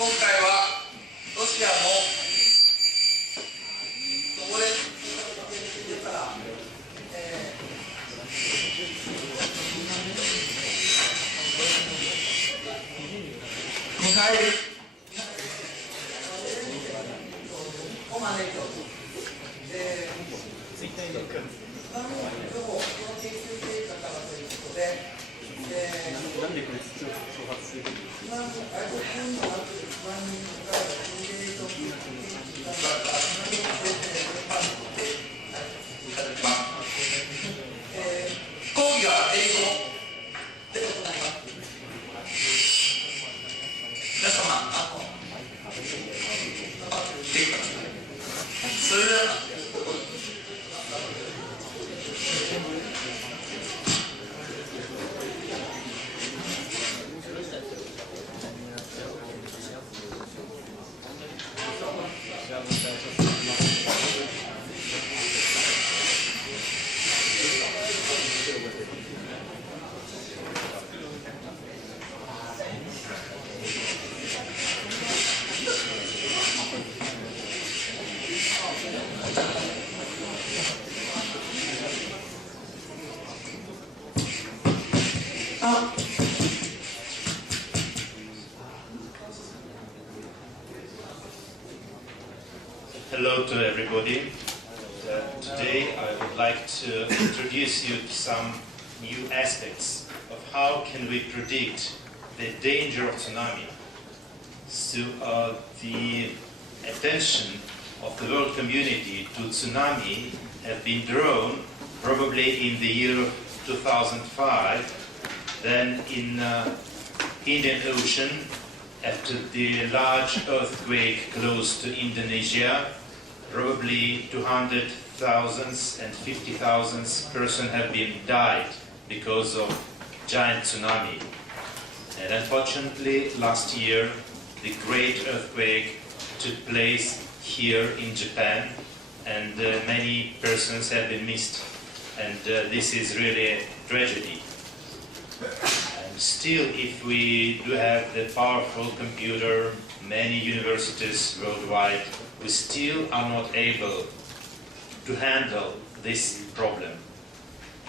今回はロシアのソボレフ数学研究所からミハイルを招いております。津波予報その研究成果からということで、なんでこれ挑発するの？外国語にもなっている津波に関わるシミュレーション研究の立場から津波の生成伝播について解説していただきます。講義は英語で行います。皆様、来てください。それではHello to everybody. Today I would like to introduce you to some new aspects of how can we predict the danger of tsunami. So the attention of the world community to tsunami have been drawn probably in the year 2005, then in Indian Ocean after the large earthquake close to Indonesia. Probably 200,000 and 50,000 persons have been died because of giant tsunami. And unfortunately, last year, the great earthquake took place here in Japan, and many persons have been missed. And this is really a tragedy. And still, if we do have the powerful computer, many universities worldwide, we still are not able to handle this problem.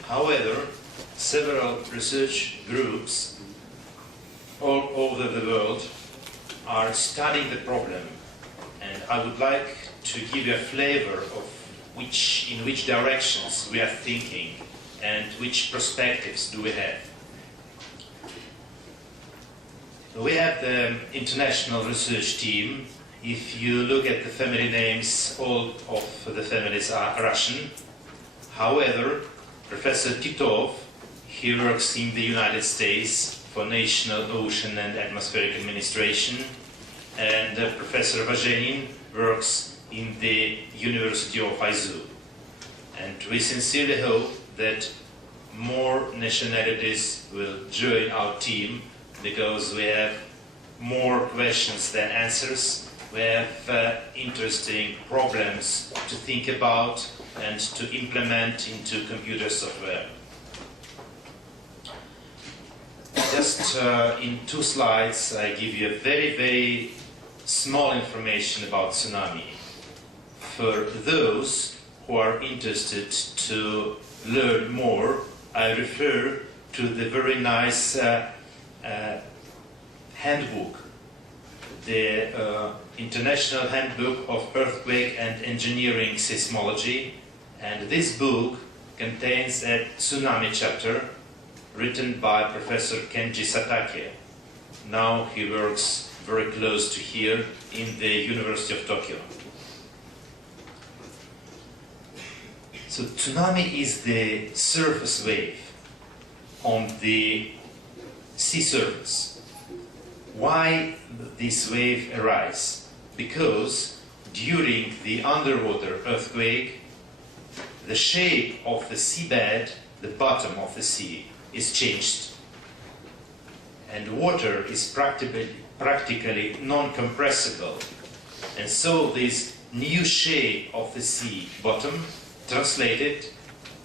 However, several research groups all over the world are studying the problem, and I would like to give you a flavor of in which directions we are thinking and which perspectives do we have. We have the international research team. If you look at the family names, all of the families are Russian. However, Professor Titov, he works in the United States. for National Ocean and Atmospheric Administration, and Professor Vagenin works in the University of Haizu. And we sincerely hope that more nationalities will join our team, because we have more questions than answers. We have interesting problems to think about and to implement into computer software. Just in 2 slides, I give you a very, very small information about tsunami. For those who are interested to learn more, I refer to the very nice handbook, the International Handbook of Earthquake and Engineering Seismology, and this book contains a tsunami chapter written by Professor Kenji Satake. Now he works very close to here in the University of Tokyo. So tsunami is the surface wave on the sea surface. Why this wave arises? Because during the underwater earthquake, the shape of the seabed, the bottom of the sea, is changed, and water is practically non-compressible, and so this new shape of the sea bottom translated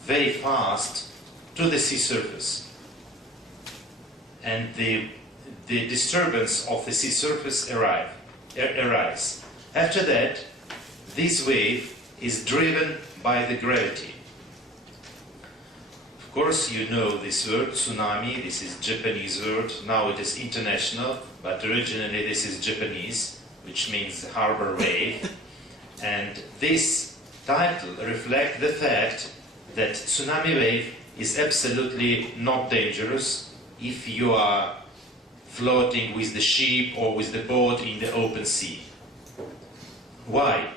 very fast to the sea surface, and the disturbance of the sea surface arise. After that, this wave is driven by the gravity. Of course, you know this word, tsunami. This is Japanese word. Now it is international, but originally this is Japanese, which means harbor wave. And this title reflects the fact that tsunami wave is absolutely not dangerous if you are floating with the ship or with the boat in the open sea. Why?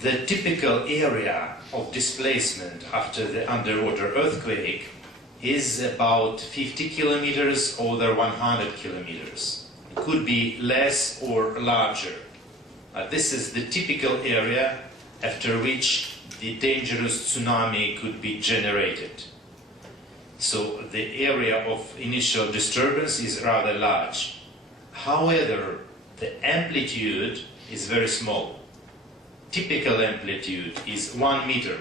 The typical area of displacement after the underwater earthquake is about 50 kilometers over 100 kilometers. It could be less or larger. This is the typical area after which the dangerous tsunami could be generated. So the area of initial disturbance is rather large. However, the amplitude is very small. Typical amplitude is 1 meter.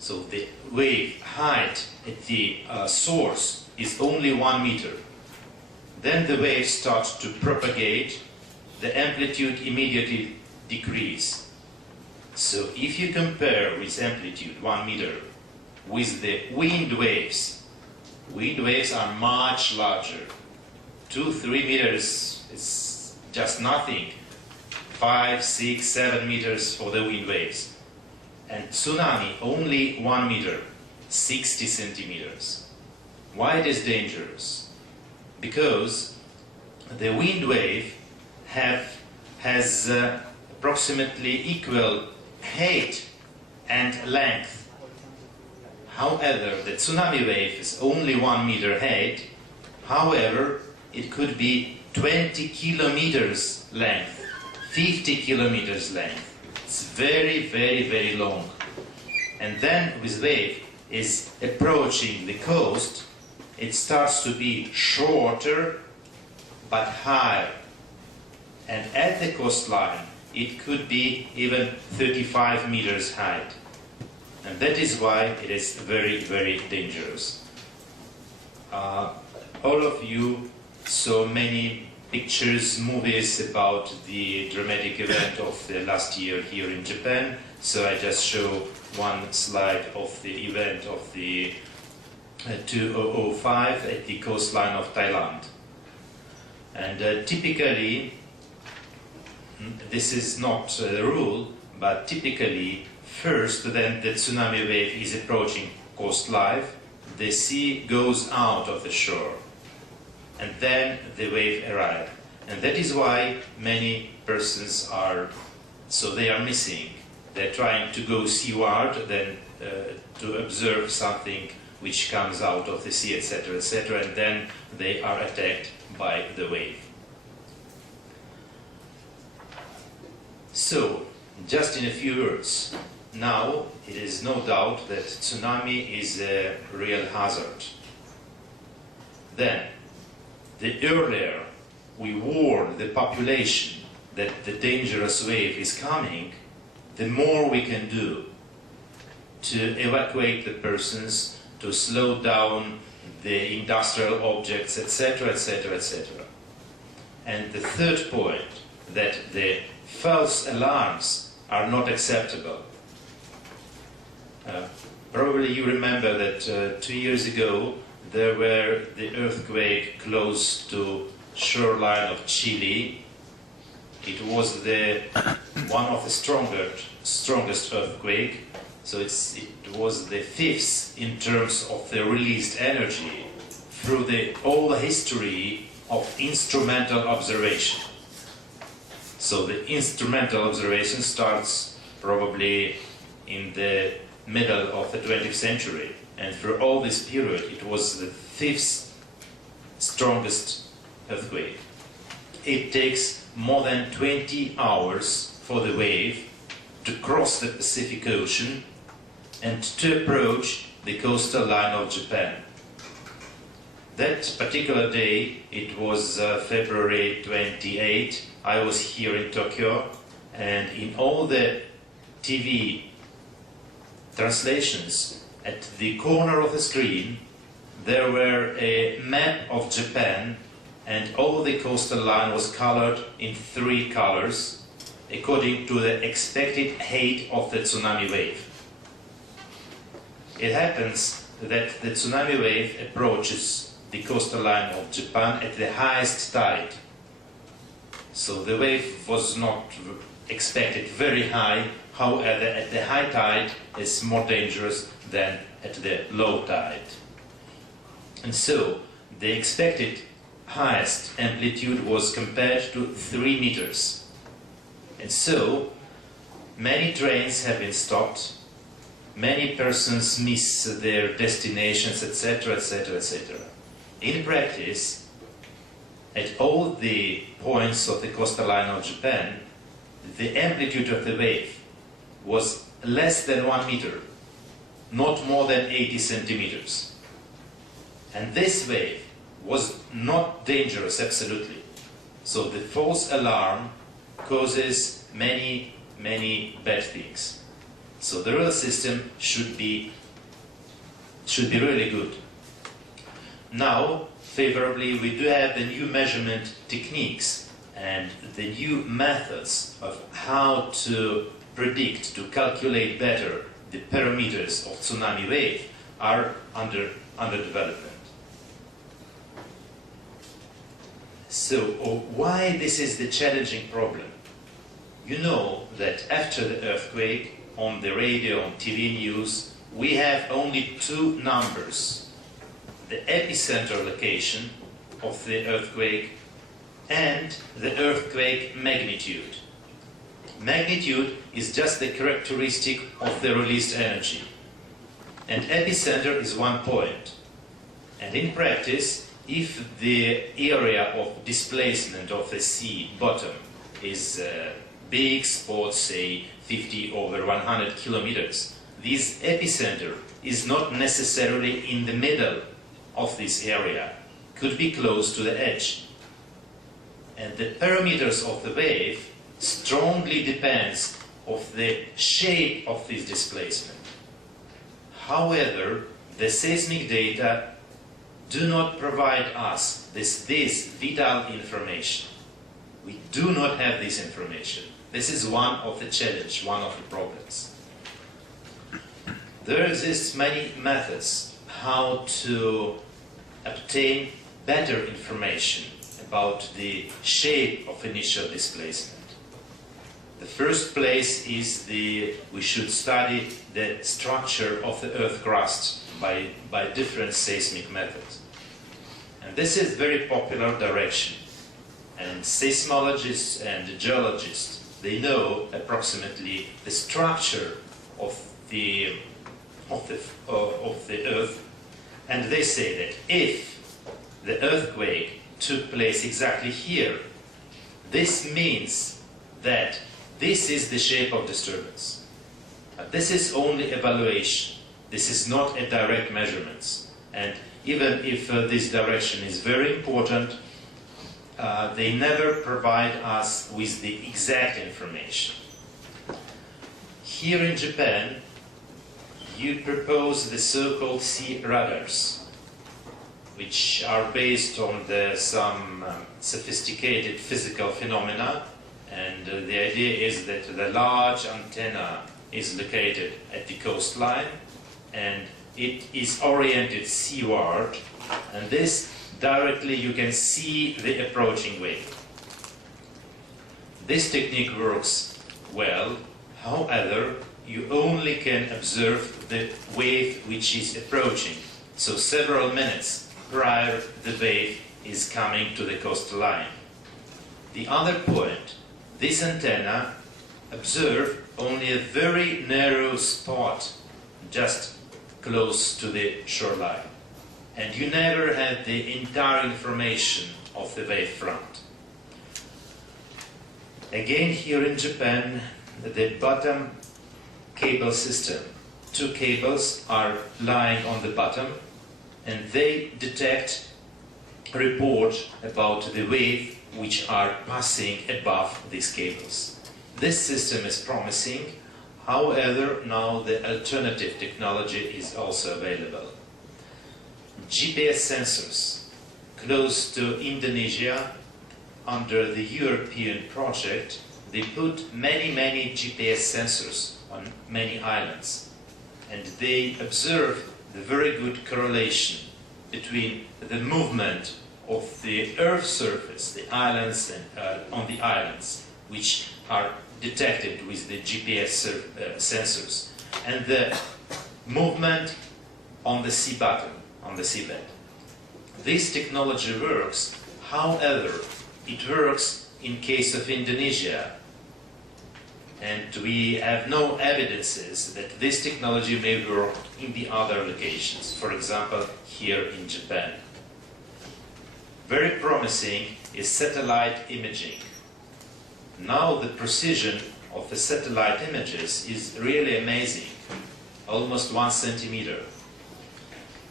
So the wave height at the source is only 1 meter. Then the wave starts to propagate, the amplitude immediately decreases. So if you compare with amplitude 1 meter with the wind waves are much larger. 2-3 meters is just nothing. 5, 6, 7 meters for the wind waves. And tsunami, only 1 meter, 60 centimeters. Why it is dangerous? Because the wind wave has approximately equal height and length. However, the tsunami wave is only 1 meter height. However, it could be 20 kilometers length. 50 kilometers length. It's very, very, very long. And then this wave is approaching the coast. It starts to be shorter but higher. And at the coastline, it could be even 35 meters height. And that is why it is very, very dangerous. All of you saw many pictures, movies about the dramatic event of the last year here in Japan. So I just show one slide of the event of the 2005 at the coastline of Thailand. And typically, this is not the rule, but typically first then the tsunami wave is approaching coastline, the sea goes out of the shore, and then the wave arrives. And that is why many persons are missing. They're trying to go seaward, then to observe something which comes out of the sea, etc., and then they are attacked by the wave. So, just in a few words, now it is no doubt that tsunami is a real hazard. Then, the earlier we warn the population that the dangerous wave is coming, the more we can do to evacuate the persons, to slow down the industrial objects, etc., etc., etc. And the third point, that the false alarms are not acceptable. Probably you remember that 2 years ago there were the earthquake close to shoreline of Chile. It was one of the strongest earthquake. So it was the fifth in terms of the released energy through all the history of instrumental observation. So the instrumental observation starts probably in the middle of the 20th century, and through all this period it was the fifth strongest earthquake. It takes more than 20 hours for the wave to cross the Pacific Ocean and to approach the coastal line of Japan. That particular day, it was February 28, I was here in Tokyo, and in all the TV translations, at the corner of the screen, there were a map of Japan, and all the coastal line was colored in 3 colors, according to the expected height of the tsunami wave. It happens that the tsunami wave approaches the coastal line of Japan at the highest tide. So the wave was not expected very high, however at the high tide it's more dangerous than at the low tide. And so the expected highest amplitude was compared to 3 meters. And so many trains have been stopped, many persons miss their destinations, etc., etc., etc. In practice, at all the points of the coastal line of Japan, the amplitude of the wave was less than 1 meter, not more than 80 centimeters. And this wave was not dangerous, absolutely. So the false alarm causes many, many bad things. So the real system should be really good. Now, favorably, we do have the new measurement techniques and the new methods of how to predict, to calculate better the parameters of tsunami wave are under development. So, why this is the challenging problem? You know that after the earthquake, on the radio, on TV news, we have only 2 numbers: the epicenter location of the earthquake and the earthquake magnitude. Magnitude is just the characteristic of the released energy, and epicenter is 1 point. And in practice, if the area of displacement of the sea bottom is big spot, say 50 over 100 kilometers, this epicenter is not necessarily in the middle of this area, could be close to the edge. And the parameters of the wave strongly depends on the shape of this displacement. However, the seismic data do not provide us this vital information. We do not have this information. This is one of the challenges, one of the problems. There exist many methods how to obtain better information about the shape of initial displacement. The first place is we should study the structure of the earth crust by different seismic methods. And this is very popular direction. And seismologists and geologists, they know approximately the structure of the earth And they say that if the earthquake took place exactly here, this means that this is the shape of disturbance. But this is only evaluation. This is not a direct measurement. And even if this direction is very important, they never provide us with the exact information. Here in Japan, you propose the so-called sea radars, which are based on some sophisticated physical phenomena, and the idea is that the large antenna is located at the coastline, and it is oriented seaward, and this directly you can see the approaching wave. This technique works well, however, you only can observe the wave which is approaching, so several minutes prior the wave is coming to the coastline. The other point, this antenna observes only a very narrow spot just close to the shoreline, and you never have the entire information of the wave front. Again, here in Japan, the bottom cable system, two cables are lying on the bottom, and they detect, report about the wave which are passing above these cables. This system is promising, however, now the alternative technology is also available. GPS sensors close to Indonesia, under the European project, they put many GPS sensors on many islands, and they observe the very good correlation between the movement of the Earth's surface, the islands and on the islands, which are detected with the GPS sensors, and the movement on the sea bottom, on the seabed. This technology works, however, it works in case of Indonesia, and we have no evidences that this technology may work in the other locations, for example, here in Japan. Very promising is satellite imaging. Now the precision of the satellite images is really amazing, almost 1 centimeter.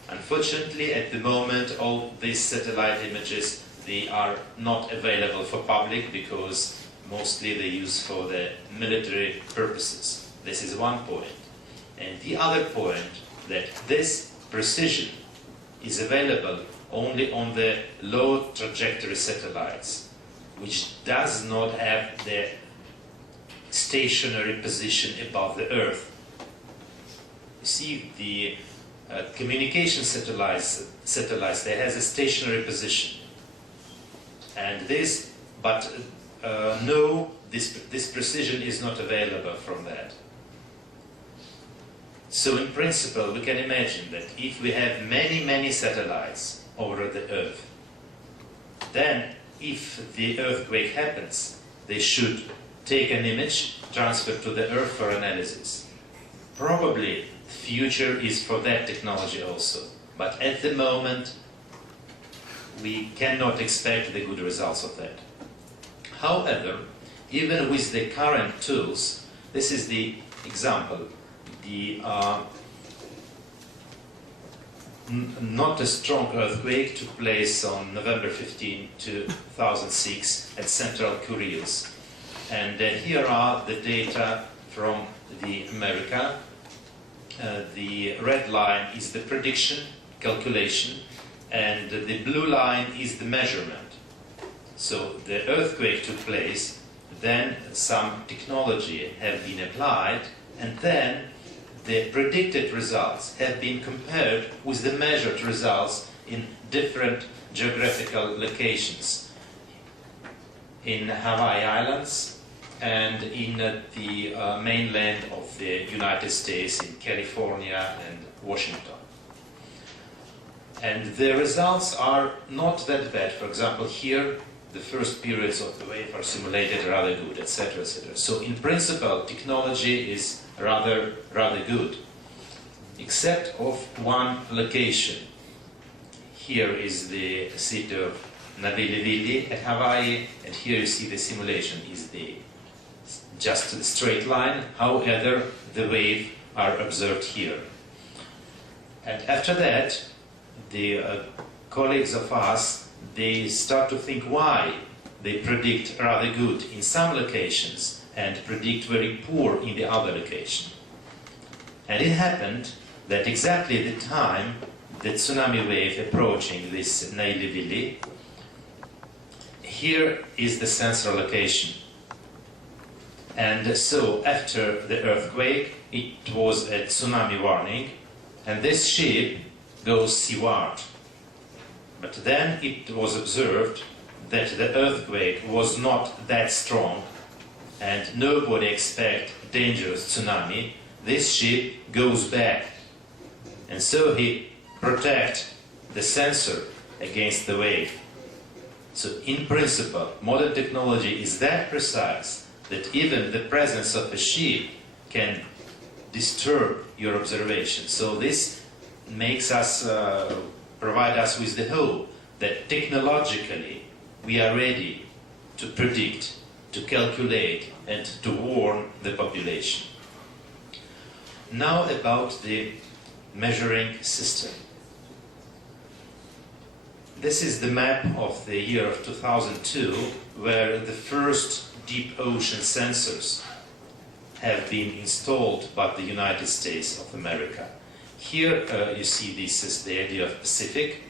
Unfortunately, at the moment, all these satellite images, they are not available for public because mostly they use for the military purposes. This is one point. And the other point, that this precision is available only on the low trajectory satellites, which does not have the stationary position above the Earth. You see, the communication satellites, they has a stationary position. And this, but no, this precision is not available from that. So in principle, we can imagine that if we have many satellites over the Earth, then if the earthquake happens, they should take an image, transfer to the Earth for analysis. Probably the future is for that technology also, but at the moment we cannot expect the good results of that. However, even with the current tools, this is the example, the not a strong earthquake took place on November 15, 2006 at Central Kuriles. And here are the data from the America. The red line is the prediction, calculation, and the blue line is the measurement. So the earthquake took place, then some technology have been applied, and then the predicted results have been compared with the measured results in different geographical locations. In Hawaii Islands and in the mainland of the United States, in California and Washington. And the results are not that bad. For example, here the first periods of the wave are simulated rather good, etc., etc. So in principle, technology is rather good, except of one location. Here is the city of Navilivili at Hawaii, and here you see the simulation is just a straight line. However, the waves are observed here. And after that, the colleagues of us, they start to think why they predict rather good in some locations and predict very poor in the other location. And it happened that exactly at the time the tsunami wave approaching this Nailivili, here is the sensor location. And so after the earthquake, it was a tsunami warning, and this ship goes seaward. But then it was observed that the earthquake was not that strong, and nobody expected dangerous tsunami. This ship goes back, and so he protects the sensor against the wave. So in principle, modern technology is that precise that even the presence of a ship can disturb your observation. So this makes us, provide us with the hope that technologically we are ready to predict, to calculate, and to warn the population. Now about the measuring system. This is the map of the year of 2002, where the first deep ocean sensors have been installed by the United States of America. Here you see this is the idea of Pacific.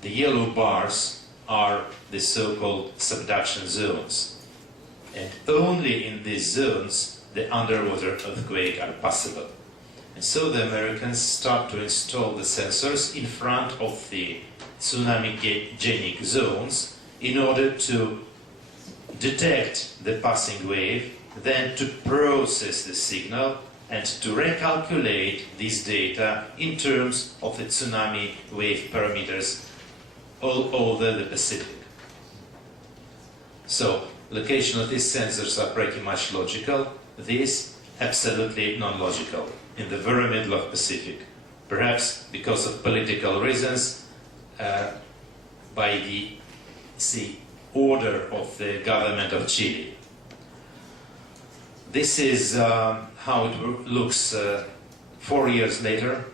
The yellow bars are the so-called subduction zones. And only in these zones the underwater earthquakes are possible. And so the Americans start to install the sensors in front of the tsunami-genic zones in order to detect the passing wave, then to process the signal and to recalculate this data in terms of the tsunami wave parameters all over the Pacific. So, location of these sensors are pretty much logical. This absolutely non-logical in the very middle of Pacific. Perhaps because of political reasons, by the order of the government of Chile. This is how it looks 4 years later.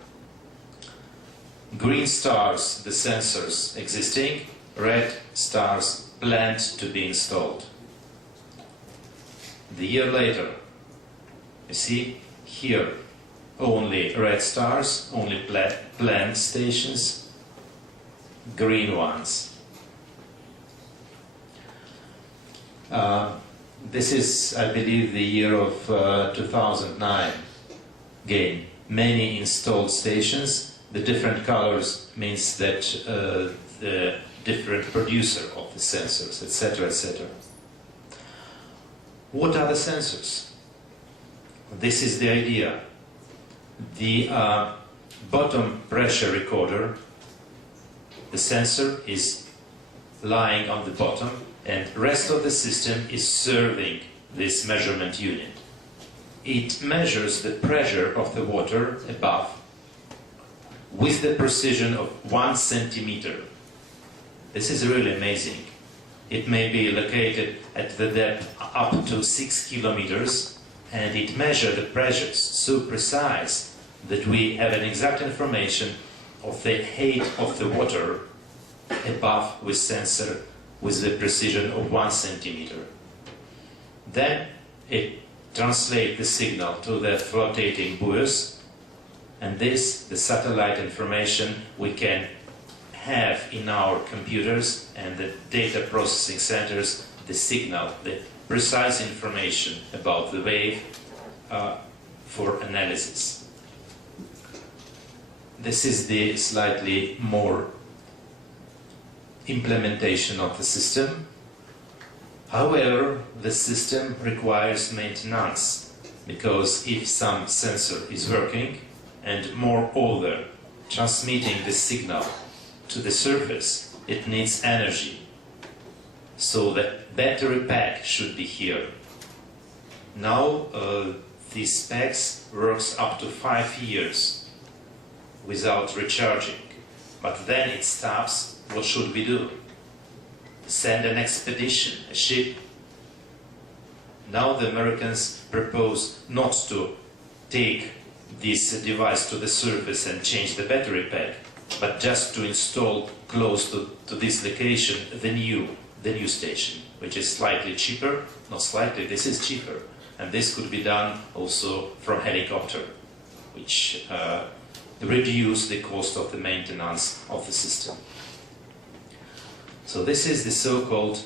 Green stars, the sensors existing, red stars planned to be installed. The year later, you see here only red stars, only planned stations, green ones. This is, I believe, the year of 2009. Again, many installed stations. The different colors means that the different producer of the sensors, etc., etc. What are the sensors? This is the idea. The bottom pressure recorder, the sensor is lying on the bottom, and the rest of the system is serving this measurement unit. It measures the pressure of the water above with the precision of 1 centimeter. This is really amazing. It may be located at the depth up to 6 kilometers, and it measures the pressures so precise that we have an exact information of the height of the water above with sensor with the precision of 1 centimeter. Then it translates the signal to the flotating buoys, and this, the satellite information, we can have in our computers and the data processing centers, the signal, the precise information about the wave for analysis. This is the slightly more implementation of the system. However, the system requires maintenance, because if some sensor is working and moreover transmitting the signal to the surface, it needs energy. So the battery pack should be here. Now these packs works up to 5 years without recharging. but then it stops. What should we do? Send an expedition, a ship. Now the Americans propose not to take this device to the surface and change the battery pack, but just to install close to this location the new station, which is slightly cheaper. Not slightly, this is cheaper. And this could be done also from helicopter, which reduce the cost of the maintenance of the system. So this is the so-called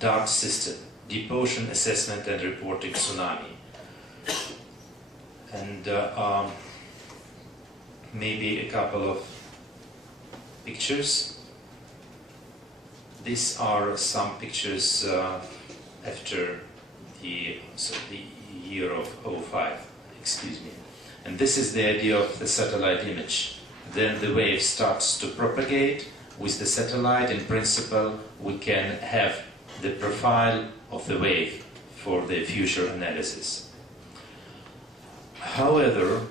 DART system, Deep Ocean Assessment and Reporting Tsunami. And maybe a couple of pictures. These are some pictures after the year of 05, excuse me. And this is the idea of the satellite image. Then the wave starts to propagate. With the satellite, in principle, we can have the profile of the wave for the future analysis. However,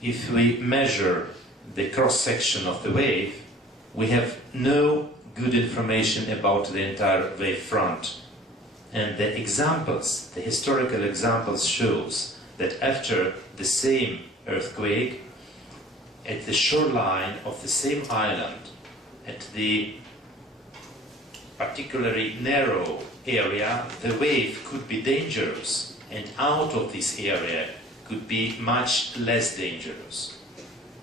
if we measure the cross-section of the wave, we have no good information about the entire wave front. And the examples, the historical examples, shows that after the same earthquake, at the shoreline of the same island, at the particularly narrow area, the wave could be dangerous, and out of this area could be much less dangerous.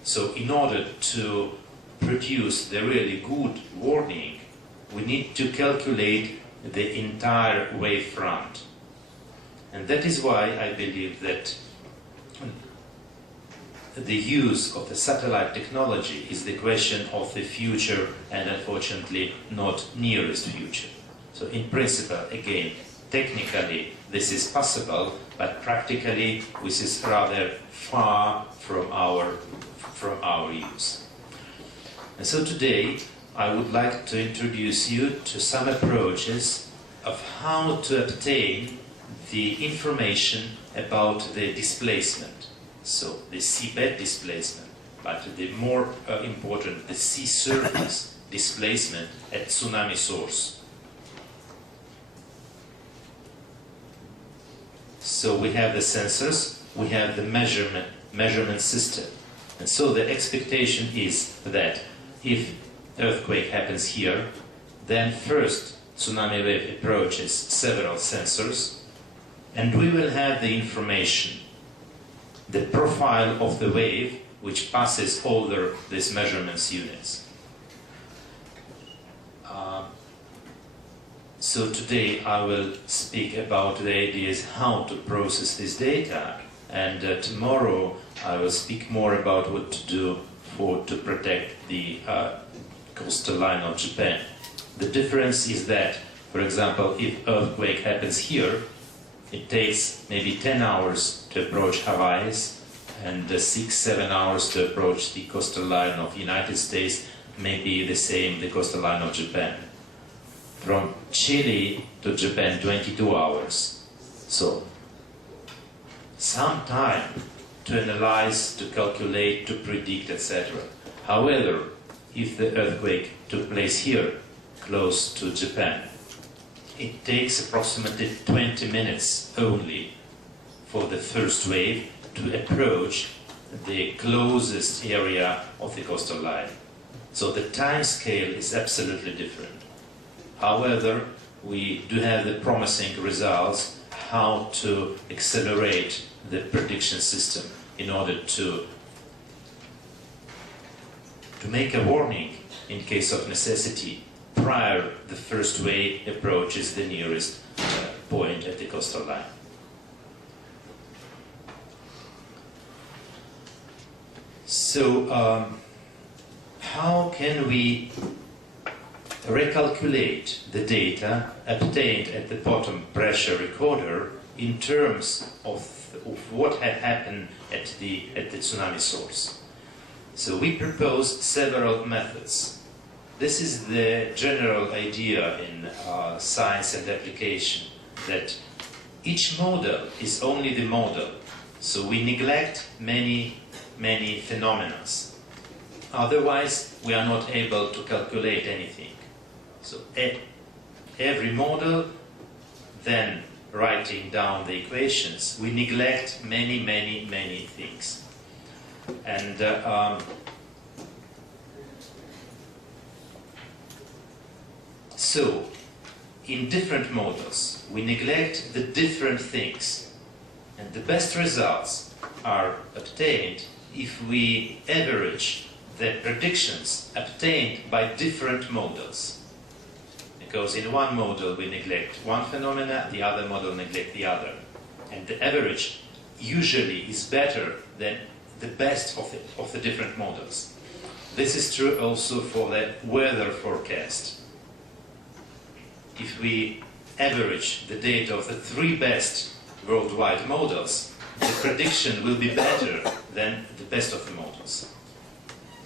So in order to produce the really good warning, we need to calculate the entire wave front. And that is why I believe that the use of the satellite technology is the question of the future, and unfortunately not nearest future. So in principle, again, technically this is possible, but practically this is rather far from our use. And so today I would like to introduce you to some approaches of how to obtain the information about the displacement. So the seabed displacement, but the more important, the sea surface displacement at tsunami source. So we have the sensors, we have the measurement system. And so the expectation is that if earthquake happens here, then first tsunami wave approaches several sensors, and we will have the information, the profile of the wave which passes over these measurements units. So today I will speak about the ideas how to process this data, and tomorrow I will speak more about what to do to protect the coastal line of Japan. The difference is that, for example, if earthquake happens here, it takes maybe 10 hours to approach Hawaii and 6-7 hours to approach the coastal line of the United States, maybe the same the coastal line of Japan. From Chile to Japan, 22 hours. So, some time to analyze, to calculate, to predict, etc. However, if the earthquake took place here, close to Japan, it takes approximately 20 minutes only for the first wave to approach the closest area of the coastal line. So the time scale is absolutely different. However, we do have the promising results how to accelerate the prediction system in order to make a warning in case of necessity prior the first wave approaches the nearest point at the coastal line. So, how can we recalculate the data obtained at the bottom pressure recorder in terms of what had happened at the tsunami source? So we proposed several methods. This is the general idea in science and application, that each model is only the model. So we neglect many phenomena. Otherwise, we are not able to calculate anything. So every model, then writing down the equations, we neglect many, many, many things. And so, in different models, we neglect the different things. And the best results are obtained if we average the predictions obtained by different models. Because in one model we neglect one phenomena, the other model neglect the other. And the average usually is better than the best of the different models. This is true also for the weather forecast. If we average the data of the 3 best worldwide models, the prediction will be better than the best of the models.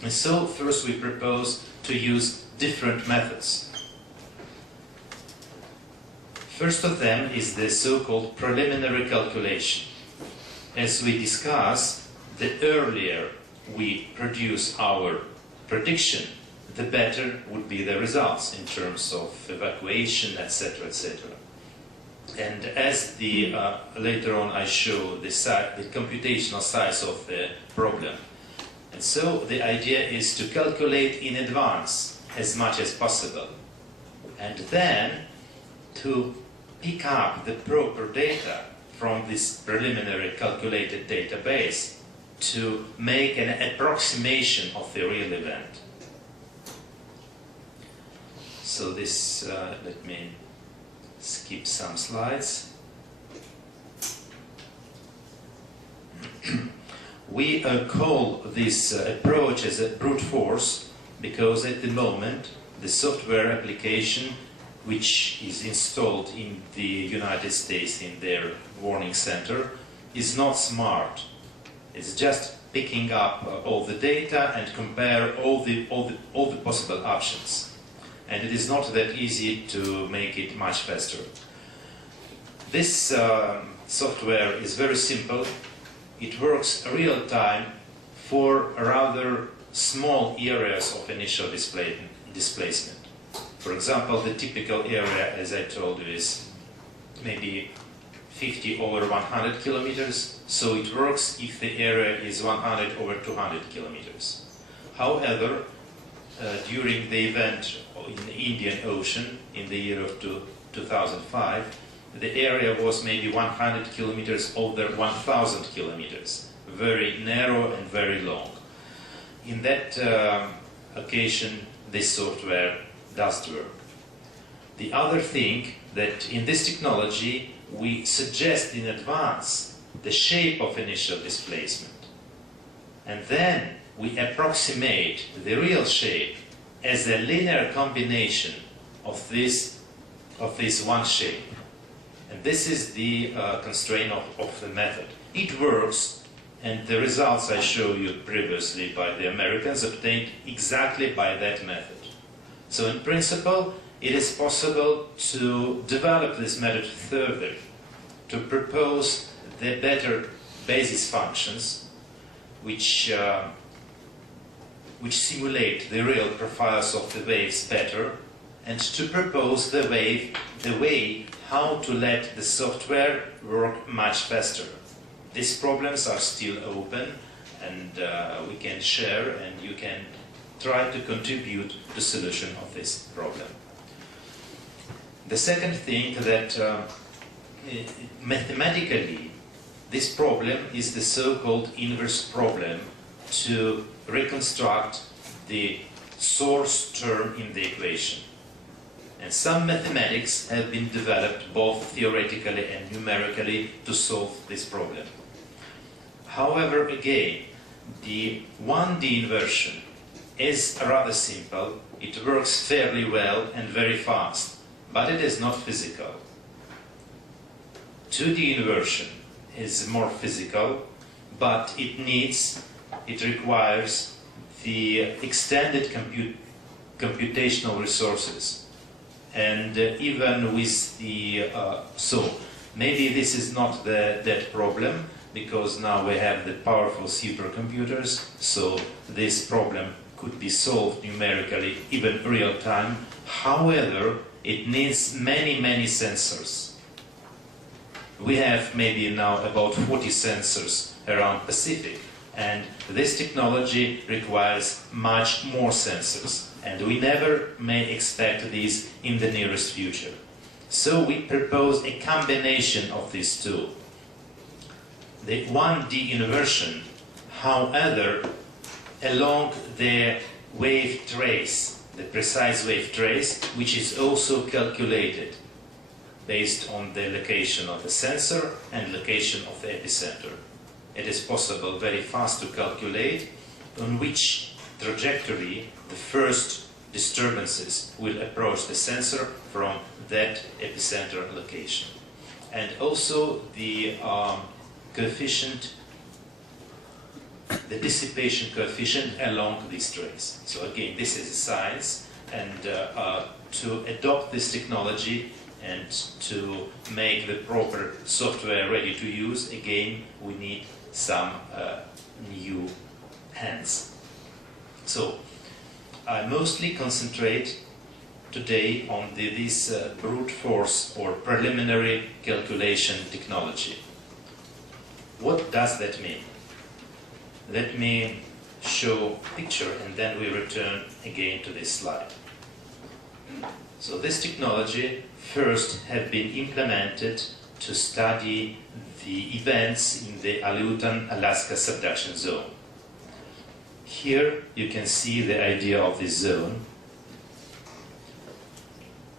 And so, first we propose to use different methods. First of them is the so-called preliminary calculation. As we discussed, the earlier we produce our prediction, the better would be the results in terms of evacuation, etc., etc. And as later on I show the computational size of the problem. And so the idea is to calculate in advance as much as possible. And then to pick up the proper data from this preliminary calculated database to make an approximation of the real event. So this, let me skip some slides. We call this approach as a brute force because at the moment the software application which is installed in the United States in their warning center is not smart. It's just picking up all the data and compare all the possible options. And it is not that easy to make it much faster. This software is very simple. It works real time for rather small areas of initial displacement. For example, the typical area, as I told you, is maybe 50 over 100 kilometers. So it works if the area is 100 over 200 kilometers. However, during the event in the Indian Ocean in the year of 2005, the area was maybe 100 kilometers over 1,000 kilometers, very narrow and very long. In that occasion, this software does work. The other thing that in this technology we suggest in advance the shape of initial displacement, and then we approximate the real shape as a linear combination of this one shape. And this is the constraint of the method. It works, and the results I showed you previously by the Americans obtained exactly by that method. So in principle, it is possible to develop this method further, to propose the better basis functions which simulate the real profiles of the waves better, and to propose the way how to let the software work much faster. These problems are still open, and we can share, and you can try to contribute to the solution of this problem. The second thing that mathematically this problem is the so-called inverse problem to reconstruct the source term in the equation. And some mathematics have been developed both theoretically and numerically to solve this problem. However, again, the 1D inversion is rather simple. It works fairly well and very fast, but it is not physical. 2D inversion is more physical, but it requires the extended computational resources. And even with the, so maybe this is not that problem, because now we have the powerful supercomputers, so this problem could be solved numerically, even real time. However, it needs many, many sensors. We have maybe now about 40 sensors around Pacific, and this technology requires much more sensors, and we never may expect these in the nearest future. So we propose a combination of these two. The 1D inversion, however, along the wave trace, the precise wave trace, which is also calculated based on the location of the sensor and location of the epicenter. It is possible very fast to calculate on which trajectory the first disturbances will approach the sensor from that epicenter location. And also the coefficient, the dissipation coefficient along this trace. So again, this is science, and to adopt this technology and to make the proper software ready to use, again, we need some new hands. So I mostly concentrate today on this brute force or preliminary calculation technology. What does that mean? Let me show a picture and then we return again to this slide. So this technology first had been implemented to study the events in the Aleutian Alaska subduction zone. Here you can see the idea of this zone,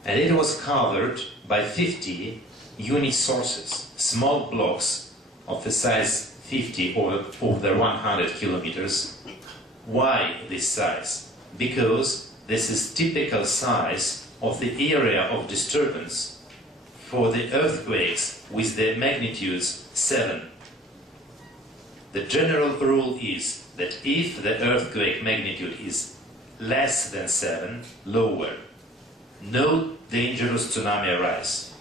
and it was covered by 50 unit sources, small blocks of the size 50 or over 100 kilometers. Why this size? Because this is typical size of the area of disturbance for the earthquakes with the magnitudes 7. The general rule is that if the earthquake magnitude is less than 7, lower, no dangerous tsunami arise.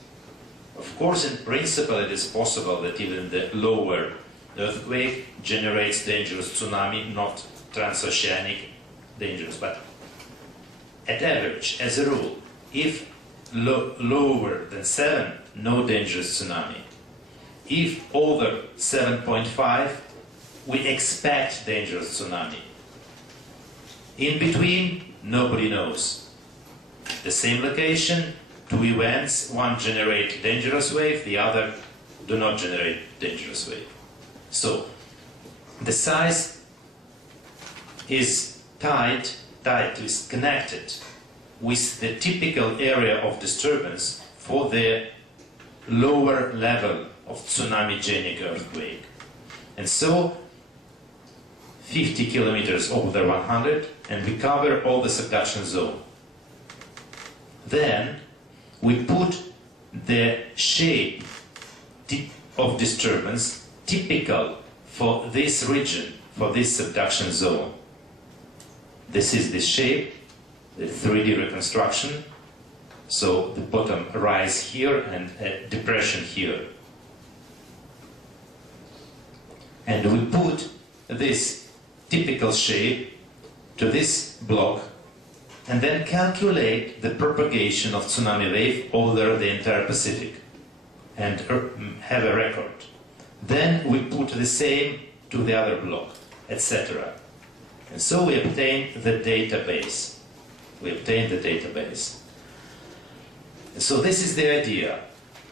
Of course, in principle, it is possible that even the lower earthquake generates dangerous tsunami, not transoceanic dangerous, but at average, as a rule, if lower than 7, no dangerous tsunami. If over 7.5, we expect dangerous tsunami. In between, nobody knows. The same location, two events, one generates dangerous wave, the other do not generate dangerous wave. So, the size is is connected with the typical area of disturbance for the lower level of tsunami-genic earthquake. And so, 50 kilometers over 100, and we cover all the subduction zone. Then, we put the shape of disturbance typical for this region, for this subduction zone. This is the shape, the 3D reconstruction. So the bottom rise here and a depression here. And we put this typical shape to this block and then calculate the propagation of tsunami wave over the entire Pacific and have a record. Then we put the same to the other block, etc. And so we obtain the database. So this is the idea.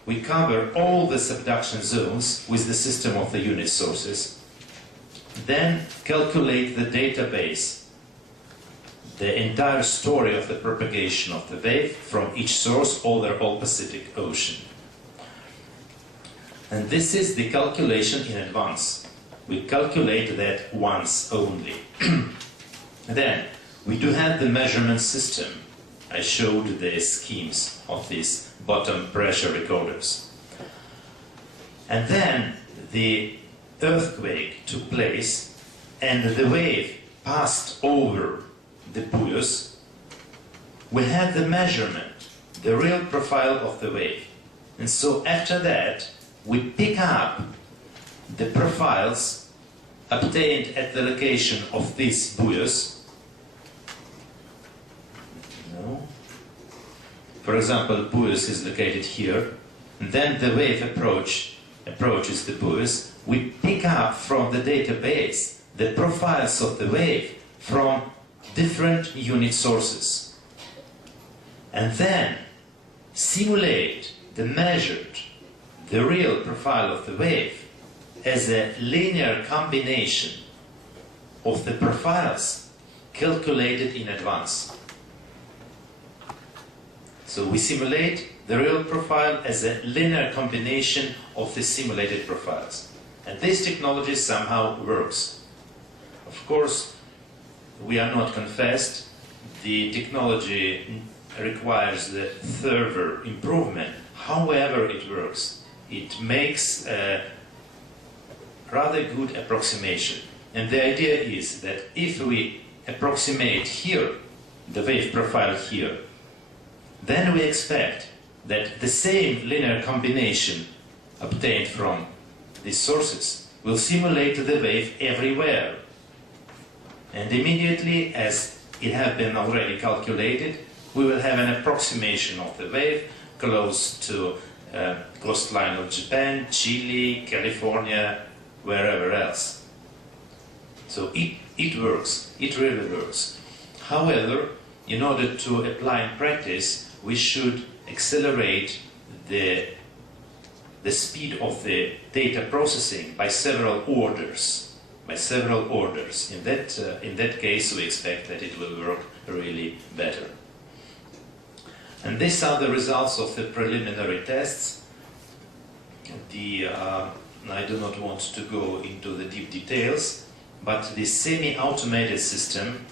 We cover all the subduction zones with the system of the unit sources, then calculate the database, the entire story of the propagation of the wave from each source over all Pacific Ocean. And this is the calculation in advance. We calculate that once only. Then, we do have the measurement system. I showed the schemes of these bottom pressure recorders. And then, the earthquake took place, and the wave passed over the buoys. We had the measurement, the real profile of the wave. And so after that, we pick up the profiles obtained at the location of these buoys No. For example, Buis is located here, and then the wave approaches the Buis. We pick up from the database the profiles of the wave from different unit sources, and then simulate the real profile of the wave as a linear combination of the profiles calculated in advance. So we simulate the real profile as a linear combination of the simulated profiles. And this technology somehow works. Of course, we are not confessed. The technology requires the further improvement. However it works, it makes a rather good approximation. And the idea is that if we approximate here, the wave profile here, then we expect that the same linear combination obtained from these sources will simulate the wave everywhere. And immediately, as it has been already calculated, we will have an approximation of the wave close to coastline of Japan, Chile, California, wherever else. So it works, it really works. However, in order to apply in practice, we should accelerate the speed of the data processing by several orders. In that case, we expect that it will work really better. And these are the results of the preliminary tests. I do not want to go into the deep details, but the semi-automated system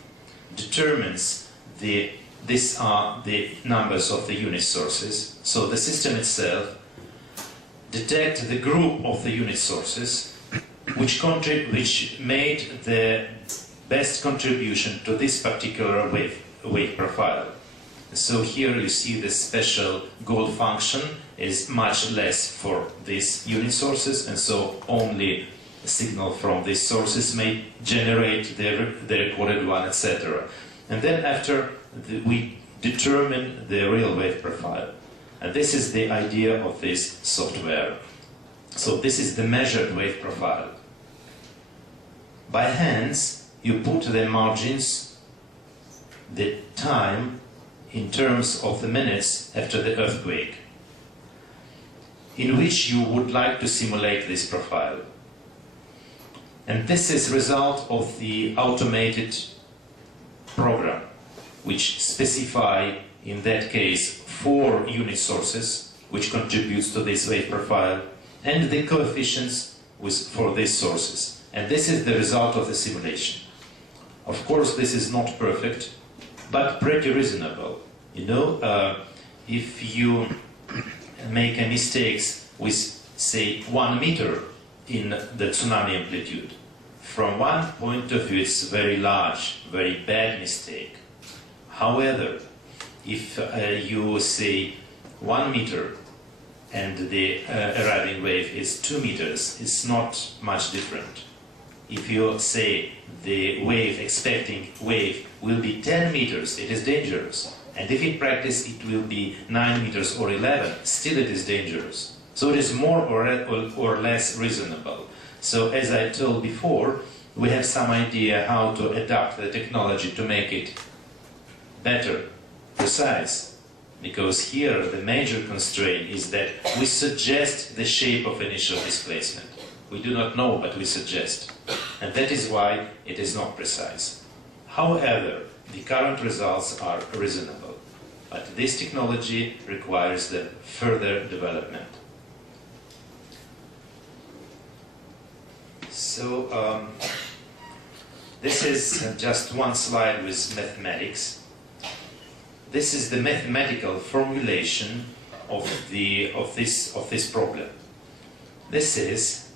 determines these are the numbers of the unit sources. So the system itself detects the group of the unit sources which made the best contribution to this particular wave profile. So here you see the special goal function is much less for these unit sources, and so only a signal from these sources may generate the recorded one, etc. And then after we determine the real wave profile. And this is the idea of this software. So this is the measured wave profile. By hands, you put the margins, the time in terms of the minutes after the earthquake, in which you would like to simulate this profile. And this is result of the automated program, which specify, in that case, 4 unit sources, which contributes to this wave profile, and the coefficients for these sources. And this is the result of the simulation. Of course, this is not perfect, but pretty reasonable. You know, if you make a mistake with, say, 1 meter in the tsunami amplitude, from one point of view, it's very large, very bad mistake. However, if you say 1 meter and the arriving wave is 2 meters, it's not much different. If you say the expecting wave will be 10 meters, it is dangerous. And if in practice it will be 9 meters or 11, still it is dangerous. So it is more or less reasonable. So as I told before, we have some idea how to adapt the technology to make it better, precise. Because here the major constraint is that we suggest the shape of initial displacement. We do not know, but we suggest. And that is why it is not precise. However, the current results are reasonable. But this technology requires the further development. So, this is just one slide with mathematics. This is the mathematical formulation of this problem. This is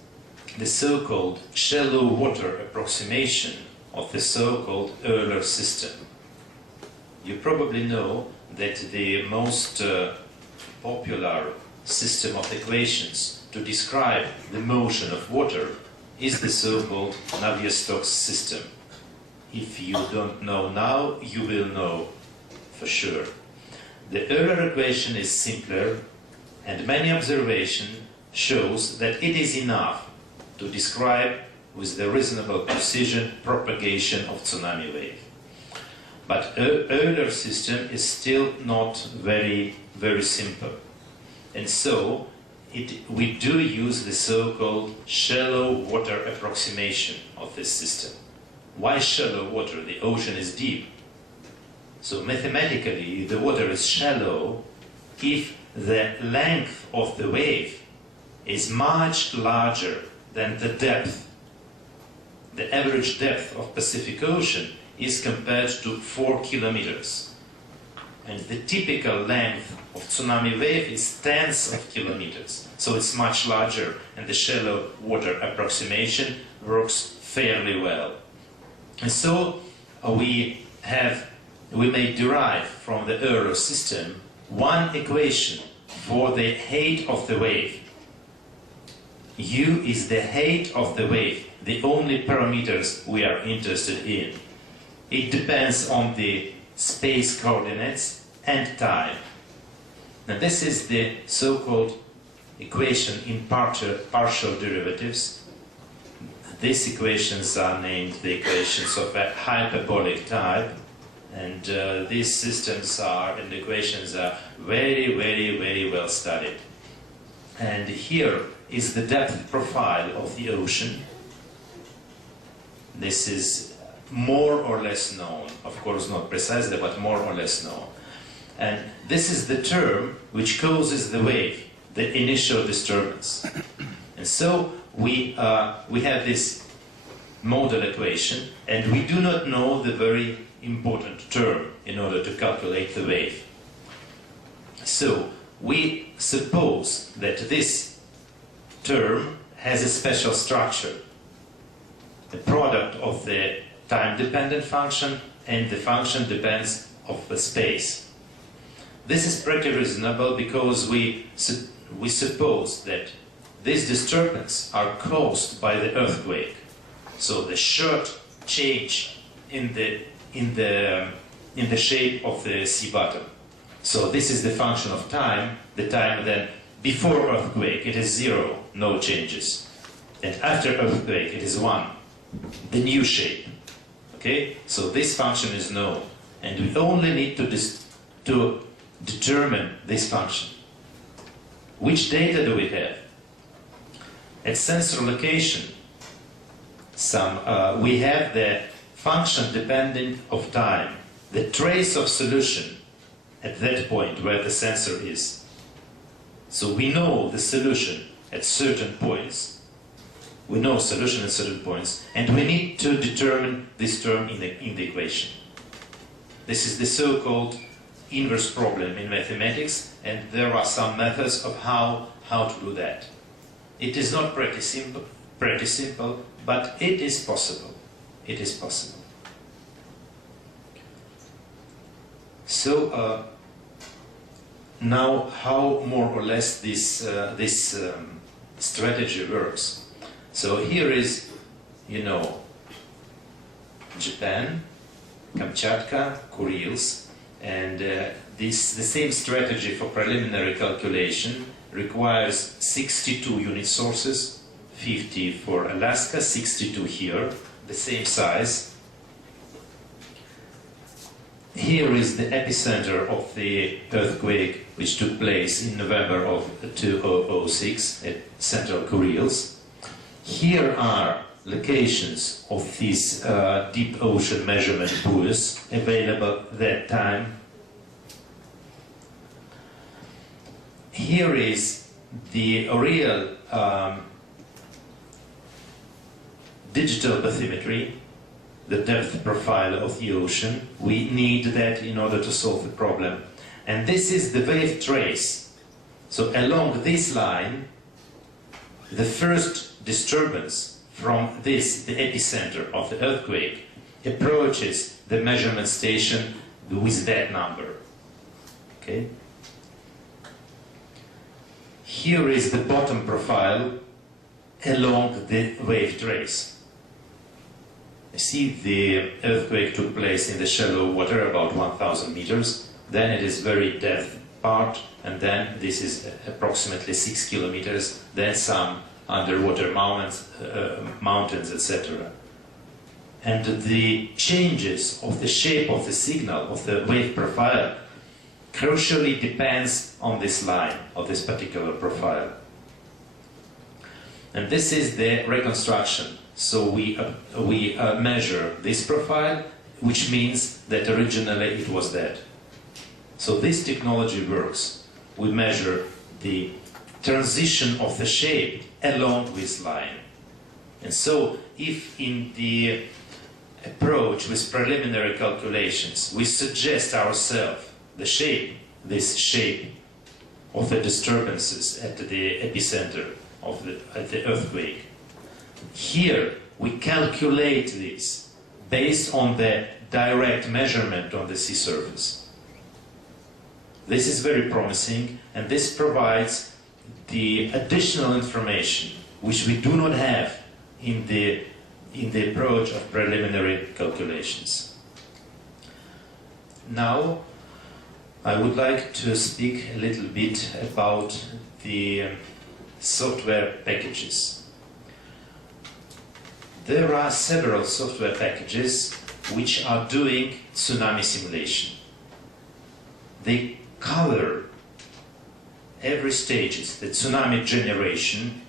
the so-called shallow water approximation of the so-called Euler system. You probably know that the most popular system of equations to describe the motion of water is the so-called Navier-Stokes system. If you don't know now, you will know for sure. The Euler equation is simpler, and many observations shows that it is enough to describe with the reasonable precision propagation of tsunami wave. But Euler system is still not very simple. And so we do use the so-called shallow water approximation of this system. Why shallow water? The ocean is deep. So mathematically, the water is shallow if the length of the wave is much larger than the depth. The average depth of Pacific Ocean is compared to 4 kilometers. And the typical length of tsunami wave is tens of kilometers. So it's much larger, and the shallow water approximation works fairly well. And so we may derive from the Euler system one equation for the height of the wave. U is the height of the wave, the only parameters we are interested in. It depends on the space coordinates and time. Now this is the so-called equation in partial derivatives. These equations are named the equations of a hyperbolic type, and these systems and equations are very well studied. And here is the depth profile of the ocean. This is more or less known, of course not precisely, but more or less known. And this is the term which causes the wave, the initial disturbance. And so we have this model equation, and we do not know the very important term in order to calculate the wave. So we suppose that this term has a special structure, the product of the time-dependent function and the function depends of the space. This is pretty reasonable because we suppose that these disturbances are caused by the earthquake. So the short change in the shape of the sea bottom. So this is the function of time, the time then before earthquake it is 0, no changes. And after earthquake it is 1, the new shape. Okay? So this function is known. And we only need to determine this function. Which data do we have? At sensor location, we have the function dependent of time, the trace of solution at that point where the sensor is. So we know the solution at certain points. We know solution at certain points, and we need to determine this term in the equation. This is the so-called inverse problem in mathematics, and there are some methods of how to do that. It is not pretty simple, but it is possible. It is possible. So now, how more or less this strategy works. So here is, Japan, Kamchatka, Kurils, and the same strategy for preliminary calculation requires 62 unit sources, 50 for Alaska, 62 here, the same size. Here is the epicenter of the earthquake which took place in November of 2006 at Central Kurils. Here are locations of these deep ocean measurement buoys available at that time. Here is the real digital bathymetry, the depth profile of the ocean. We need that in order to solve the problem. And this is the wave trace. So along this line, the first disturbance from the epicenter of the earthquake, approaches the measurement station with that number. Okay? Here is the bottom profile along the wave trace. You see the earthquake took place in the shallow water, about 1,000 meters. then it is very depth part, and then this is approximately 6 kilometers, then some underwater mountains, etc. And the changes of the shape of the signal, of the wave profile, crucially depends on this line, of this particular profile. And this is the reconstruction. So we measure this profile, which means that originally it was that. So this technology works. We measure the transition of the shape along this line. And so if in the approach with preliminary calculations we suggest ourselves the shape, this shape of the disturbances at the epicenter of the earthquake, here we calculate this based on the direct measurement on the sea surface. This is very promising, and this provides the additional information which we do not have in the approach of preliminary calculations. Now, I would like to speak a little bit about the software packages. There are several software packages which are doing tsunami simulation. They cover every stage, the tsunami generation,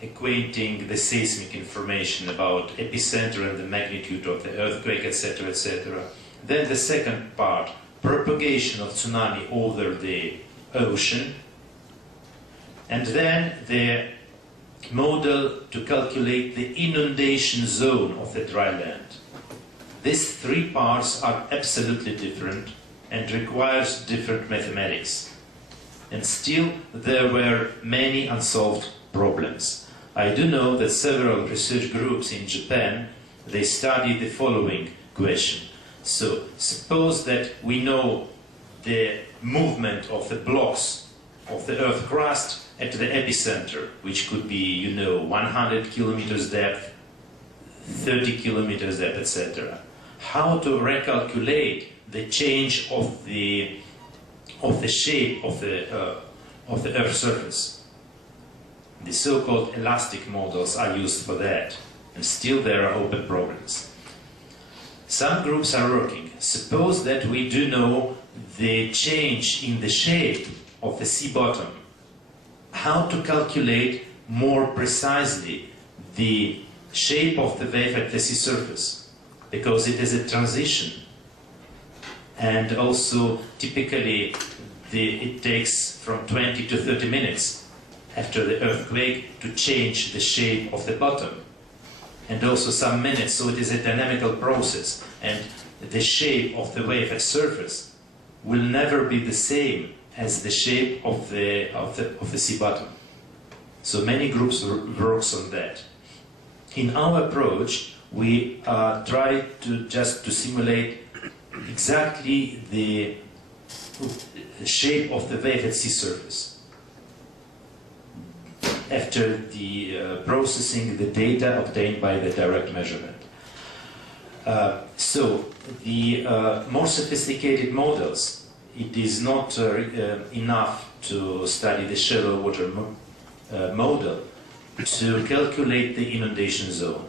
acquainting the seismic information about epicenter and the magnitude of the earthquake, etc., etc. Then the second part, propagation of tsunami over the ocean, and then the model to calculate the inundation zone of the dry land. These three parts are absolutely different and requires different mathematics. And still there were many unsolved problems. I do know that several research groups in Japan, they studied the following question. So suppose that we know the movement of the blocks of the earth crust at the epicenter, which could be, 100 kilometers depth, 30 kilometers depth, etc. How to recalculate the change of the shape of the Earth's surface? The so-called elastic models are used for that, and still there are open problems. Some groups are working. Suppose that we do know the change in the shape of the sea bottom. How to calculate more precisely the shape of the wave at the sea surface, because it is a transition, and also typically it takes from 20 to 30 minutes after the earthquake to change the shape of the bottom, and also some minutes, so it is a dynamical process, and the shape of the wave at surface will never be the same as the shape of the sea bottom. So many groups works on that. In our approach, we try to simulate exactly the shape of the wave at sea surface after the processing the data obtained by the direct measurement. So the more sophisticated models, it is not enough to study the shallow water model to calculate the inundation zone.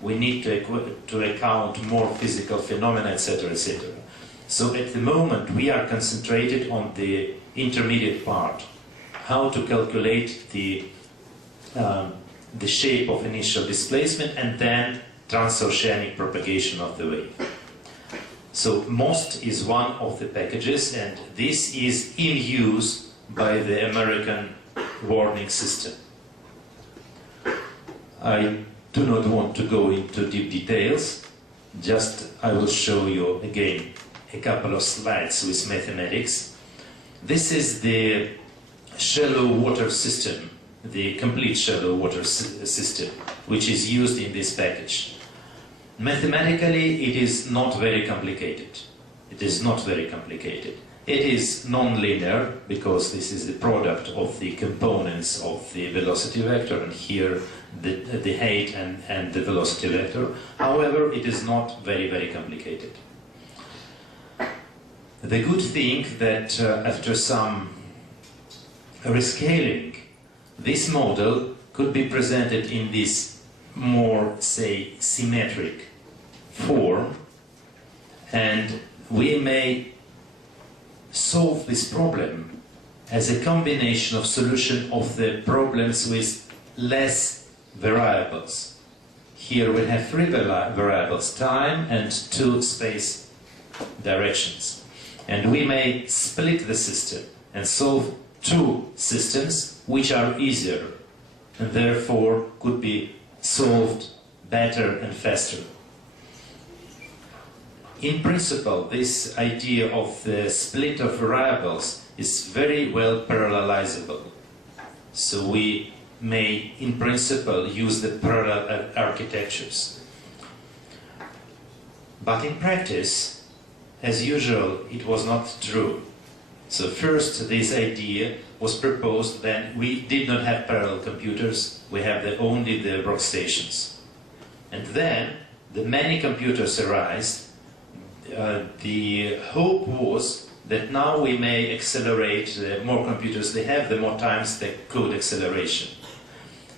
We need to account more physical phenomena, etc., etc. So at the moment we are concentrated on the intermediate part, how to calculate the shape of initial displacement and then transoceanic propagation of the wave. So MOST is one of the packages, and this is in use by the American warning system. I do not want to go into deep details, just I will show you again a couple of slides with mathematics. This is the shallow water system, the complete shallow water system, which is used in this package. Mathematically, it is not very complicated. It is not very complicated. It is non-linear, because this is the product of the components of the velocity vector, and here the height and the velocity vector. However, it is not very, very complicated. The good thing that after some rescaling, this model could be presented in this more, say, symmetric form, and we may solve this problem as a combination of solution of the problems with less variables. Here we have 3 variables, time and 2 space directions. And we may split the system and solve 2 systems which are easier and therefore could be solved better and faster. In principle, this idea of the split of variables is very well parallelizable. So we may, in principle, use the parallel architectures. But in practice, as usual, it was not true. So first, this idea was proposed when we did not have parallel computers, we have only the workstations. And then, the many computers arise. The hope was that now we may accelerate, the more computers they have, the more times the code acceleration.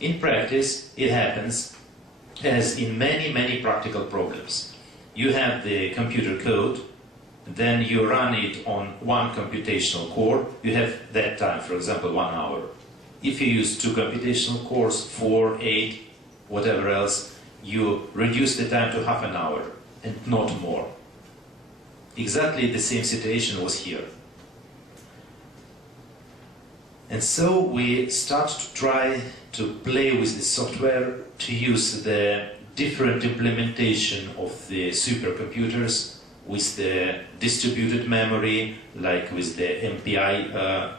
In practice, it happens as in many practical problems. You have the computer code, then you run it on one computational core, you have that time, for example, 1 hour. If you use 2 computational cores, 4, 8, whatever else, you reduce the time to half an hour and not more. Exactly the same situation was here. And so we start to try to play with the software, to use the different implementation of the supercomputers with the distributed memory, like with the MPI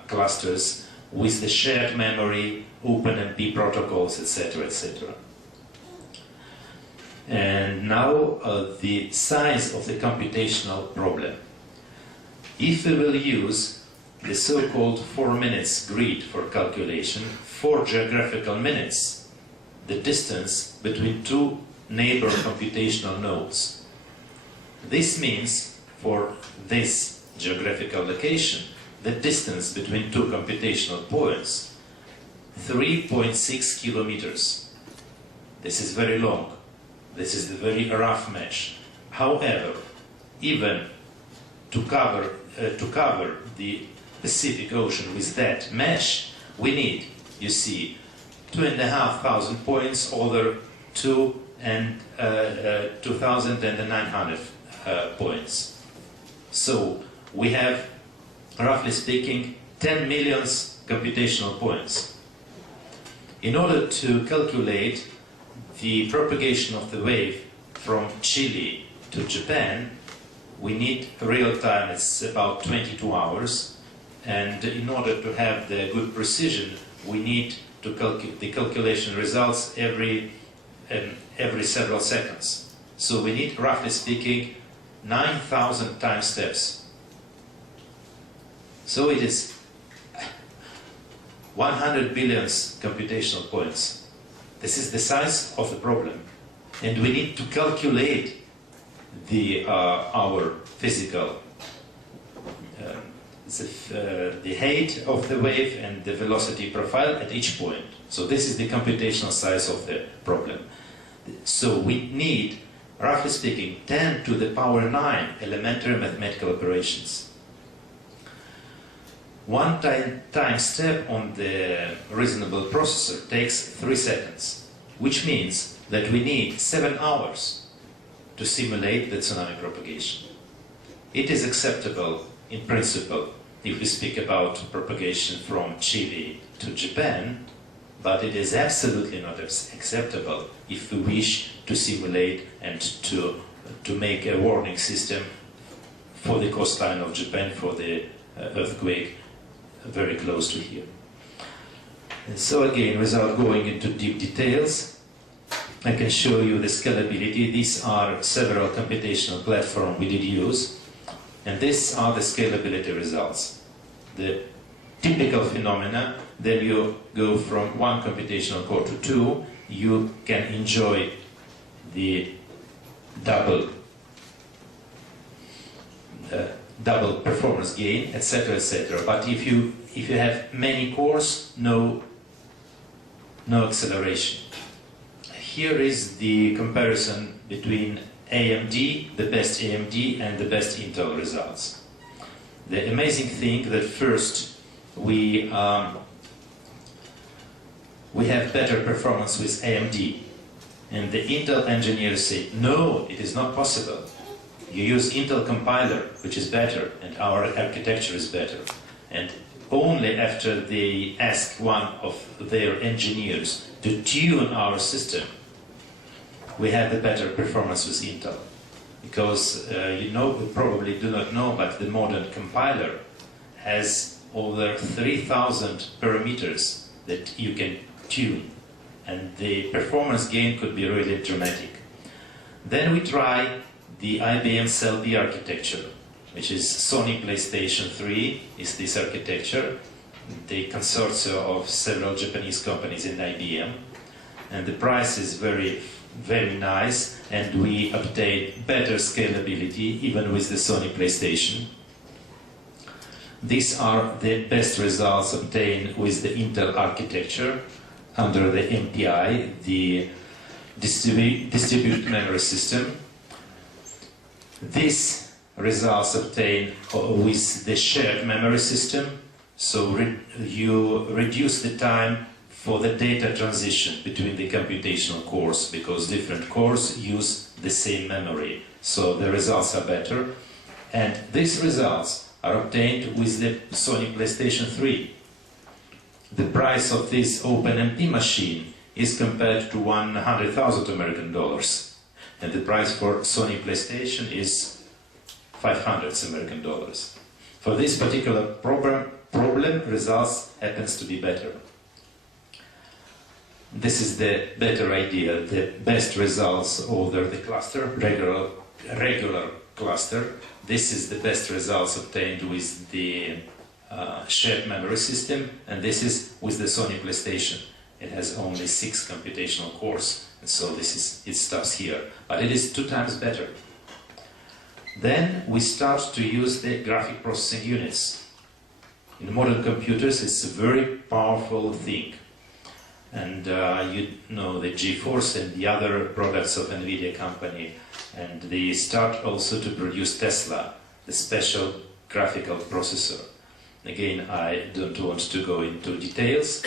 clusters, with the shared memory, OpenMP protocols, etc., etc. And now the size of the computational problem. If we will use the so-called 4 minutes grid for calculation, 4 geographical minutes, the distance between 2 neighbor computational nodes. This means, for this geographical location, the distance between 2 computational points, 3.6 kilometers. This is very long. This is the very rough mesh. However, even to cover the Pacific Ocean with that mesh, we need, you see, 2,500 points over 2,900 points. So we have, roughly speaking, 10 million computational points. In order to calculate the propagation of the wave from Chile to Japan, we need real time, it's about 22 hours. And in order to have the good precision, we need to calculate the calculation results every several seconds. So we need, roughly speaking, 9,000 time steps. So it is 100 billion computational points. This is the size of the problem. And we need to calculate our physical the height of the wave and the velocity profile at each point. So this is the computational size of the problem. So we need, roughly speaking, 10 to the power 9 elementary mathematical operations. One time step on the reasonable processor takes 3 seconds, which means that we need 7 hours to simulate the tsunami propagation. It is acceptable in principle if we speak about propagation from Chile to Japan, but it is absolutely not acceptable if we wish to simulate and to make a warning system for the coastline of Japan for the earthquake very close to here. And so again, without going into deep details, I can show you the scalability. These are several computational platforms we did use. And these are the scalability results. The typical phenomena, then you go from 1 computational core to 2, you can enjoy the double double performance gain, etc., etc. But if you have many cores, no acceleration. Here is the comparison between AMD, the best AMD, and the best Intel results. The amazing thing that first we have better performance with AMD, and the Intel engineers say, no, it is not possible. You use Intel compiler, which is better, and our architecture is better. And only after they ask one of their engineers to tune our system, we have the better performance with Intel. Because you probably do not know, but the modern compiler has over 3,000 parameters that you can tune. And the performance gain could be really dramatic. Then we try the IBM CeLB architecture, which is Sony PlayStation 3 is this architecture, the consortium of several Japanese companies in IBM. And the price is very, very nice, and we obtain better scalability even with the Sony PlayStation. These are the best results obtained with the Intel architecture under the MPI, the distributed memory system. These results obtained with the shared memory system, so you reduce the time for the data transition between the computational cores, because different cores use the same memory, so the results are better. And these results are obtained with the Sony PlayStation 3. The price of this OpenMP machine is compared to 100,000 American dollars. And the price for Sony PlayStation is 500 American dollars. For this particular problem, results happens to be better. This is the better idea, the best results over the cluster, regular cluster. This is the best results obtained with the shared memory system, and this is with the Sony PlayStation. It has only 6 computational cores. And so it stops here, but it is 2 times better. Then we start to use the graphic processing units. In modern computers, it's a very powerful thing. And you know the GeForce and the other products of NVIDIA company. And they start also to produce Tesla, the special graphical processor. Again, I don't want to go into details.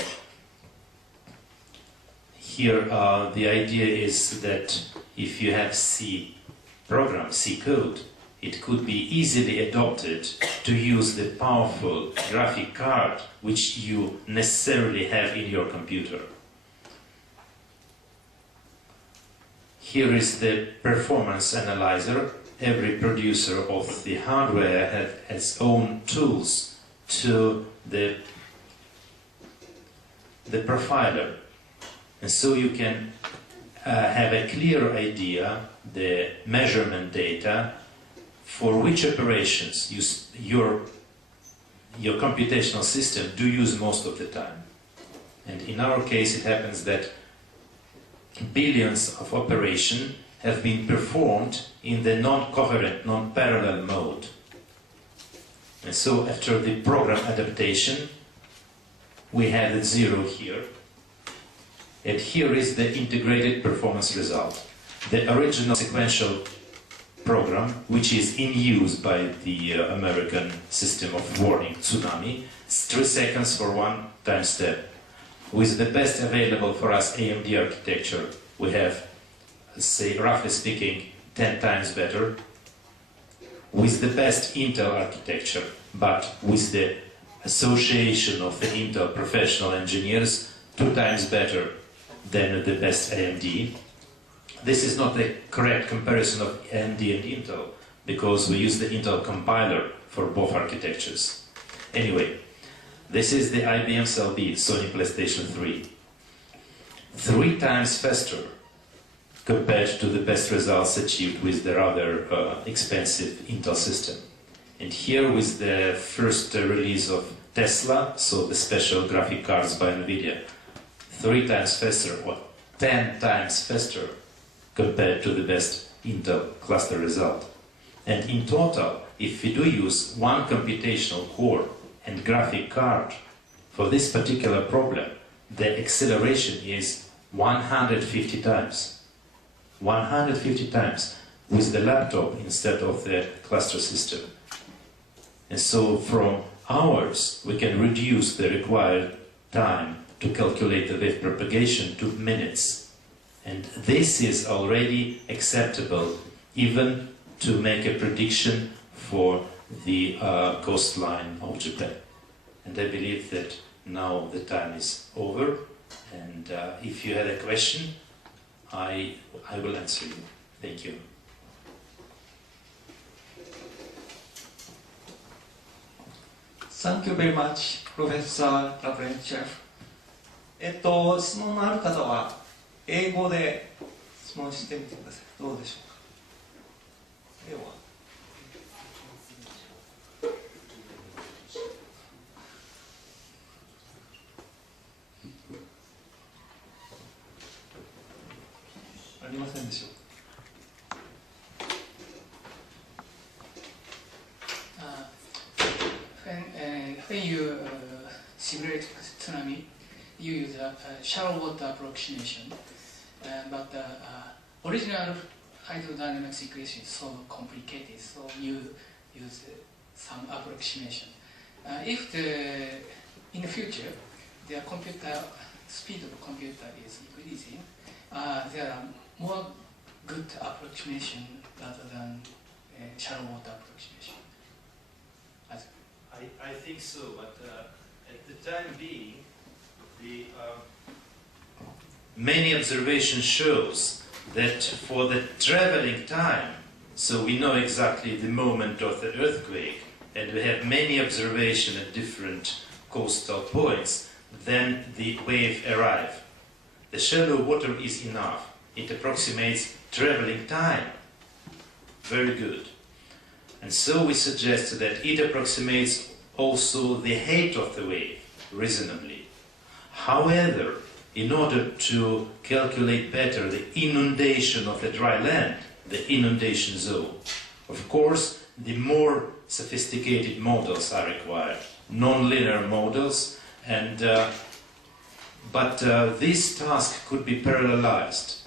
Here, the idea is that if you have C program, C code, it could be easily adopted to use the powerful graphic card which you necessarily have in your computer. Here is the performance analyzer. Every producer of the hardware has its own tools to the profiler. And so you can have a clear idea, the measurement data, for which operations your computational system do use most of the time. And in our case, it happens that billions of operations have been performed in the non-coherent, non-parallel mode. And so after the program adaptation, we have the 0 here. And here is the integrated performance result. The original sequential program, which is in use by the American system of warning Tsunami, is 3 seconds for 1 time step. With the best available for us AMD architecture, we have, say, roughly speaking, 10 times better. With the best Intel architecture, but with the association of the Intel professional engineers, 2 times better than the best AMD. This is not the correct comparison of AMD and Intel, because we use the Intel compiler for both architectures. Anyway, this is the IBM CeLB Sony PlayStation 3. 3 times faster compared to the best results achieved with the rather expensive Intel system. And here with the first release of Tesla, so the special graphic cards by NVIDIA, 3 times faster or 10 times faster compared to the best Intel cluster result. And in total, if we do use one computational core and graphic card for this particular problem, the acceleration is 150 times. 150 times with the laptop instead of the cluster system. And so from hours we can reduce the required time to calculate the wave propagation to minutes. And this is already acceptable even to make a prediction for the coastline of Japan. And I believe that now the time is over, and if you had a question, I will answer you. Thank you. Thank you very much, Professor Lavrentyev. 質問のある方は英語で質問してみてください。どうでしょうか。では。ありませんでしょうか。When you simulate tsunami, you use a shallow water approximation, but the original hydrodynamics equation is so complicated, so you use some approximation. If in the future the computer speed of computer is increasing, there are more good approximation rather than shallow water approximation. I think so, but at the time being, many observations shows that for the traveling time, so we know exactly the moment of the earthquake, and we have many observations at different coastal points, then the wave arrive. The shallow water is enough. It approximates traveling time. Very good. And so we suggest that it approximates also the height of the wave reasonably. However, in order to calculate better the inundation of the dry land, the inundation zone, of course, the more sophisticated models are required, non-linear models, and but this task could be parallelized,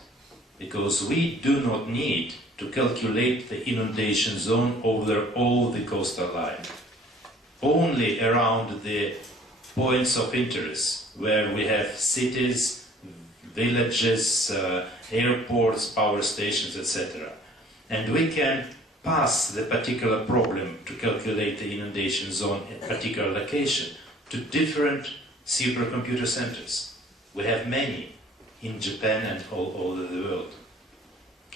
because we do not need to calculate the inundation zone over all the coastal line. Only around the points of interest, where we have cities, villages, airports, power stations, etc. And we can pass the particular problem to calculate the inundation zone at particular location to different supercomputer centers. We have many in Japan and all over the world.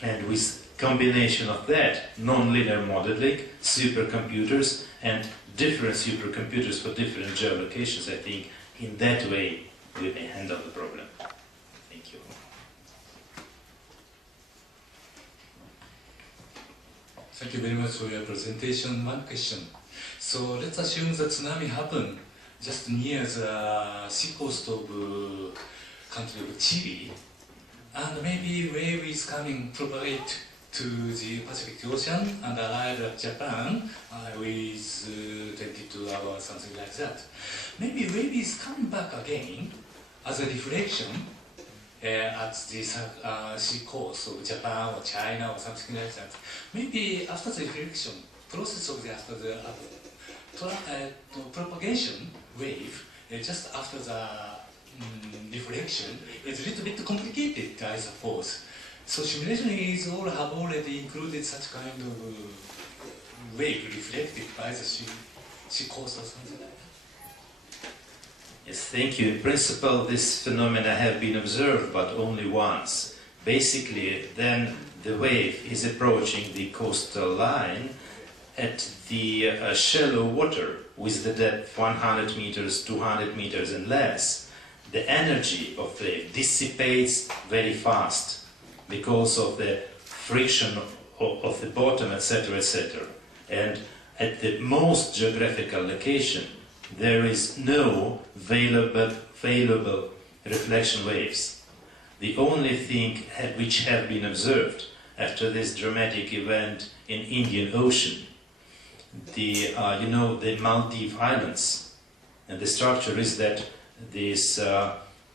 And with combination of that, non-linear modeling, supercomputers, and different supercomputers for different geolocations, I think in that way we may handle the problem. Thank you. Thank you very much for your presentation. One question. So let's assume the tsunami happened just near the seacoast of country of Chile, and maybe wave is coming propagate to the Pacific Ocean and arrive at Japan with 22 hours, something like that. Maybe wave is coming back again as a reflection at the sea coast of Japan or China or something like that. Maybe after the reflection process of after the propagation wave, just after the reflection, it's a little bit complicated, I suppose. So simulation have already included such kind of wave reflected by the sea coast or something like that. Yes, thank you. In principle, this phenomena have been observed, but only once. Basically, then the wave is approaching the coastal line at the shallow water with the depth 100 meters, 200 meters and less. The energy of the wave dissipates very fast because of the friction of the bottom, etc., etc. And at the most geographical location, there is no available reflection waves. The only thing which have been observed after this dramatic event in Indian Ocean the the Maldive Islands, and the structure is that this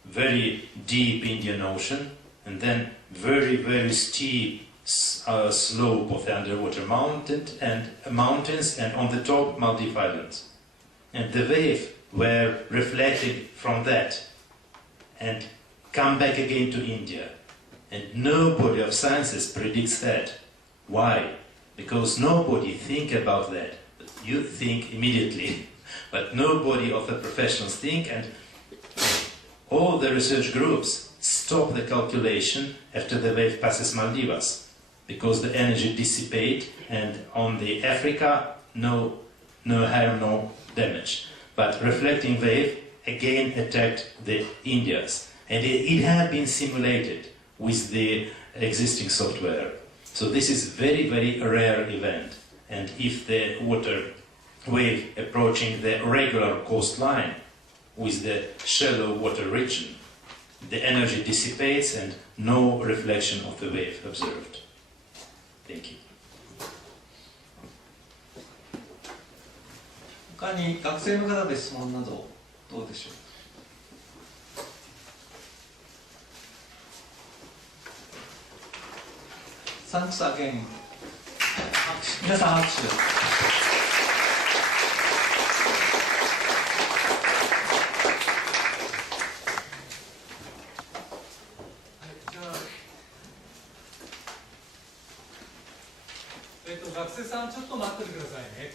very deep Indian Ocean, and then very steep slope of the underwater mountains, and on the top Maldive Islands, and the wave were reflected from that and come back again to India, and nobody of sciences predicts that. Why? Because nobody think about that. You think immediately, but nobody of the professionals think, and all the research groups stop the calculation after the wave passes Maldives, because the energy dissipate, and on the Africa, no harm, no damage. But reflecting wave again attacked the Indias, and it had been simulated with the existing software. So this is very rare event, and if the water wave approaching the regular coastline with the shallow water region, the energy dissipates and no reflection of the wave observed. Thank you. 他に学生の方で質問などどうでしょう。Thanks again. 皆さん拍手。学生さんちょっと待っててくださいね。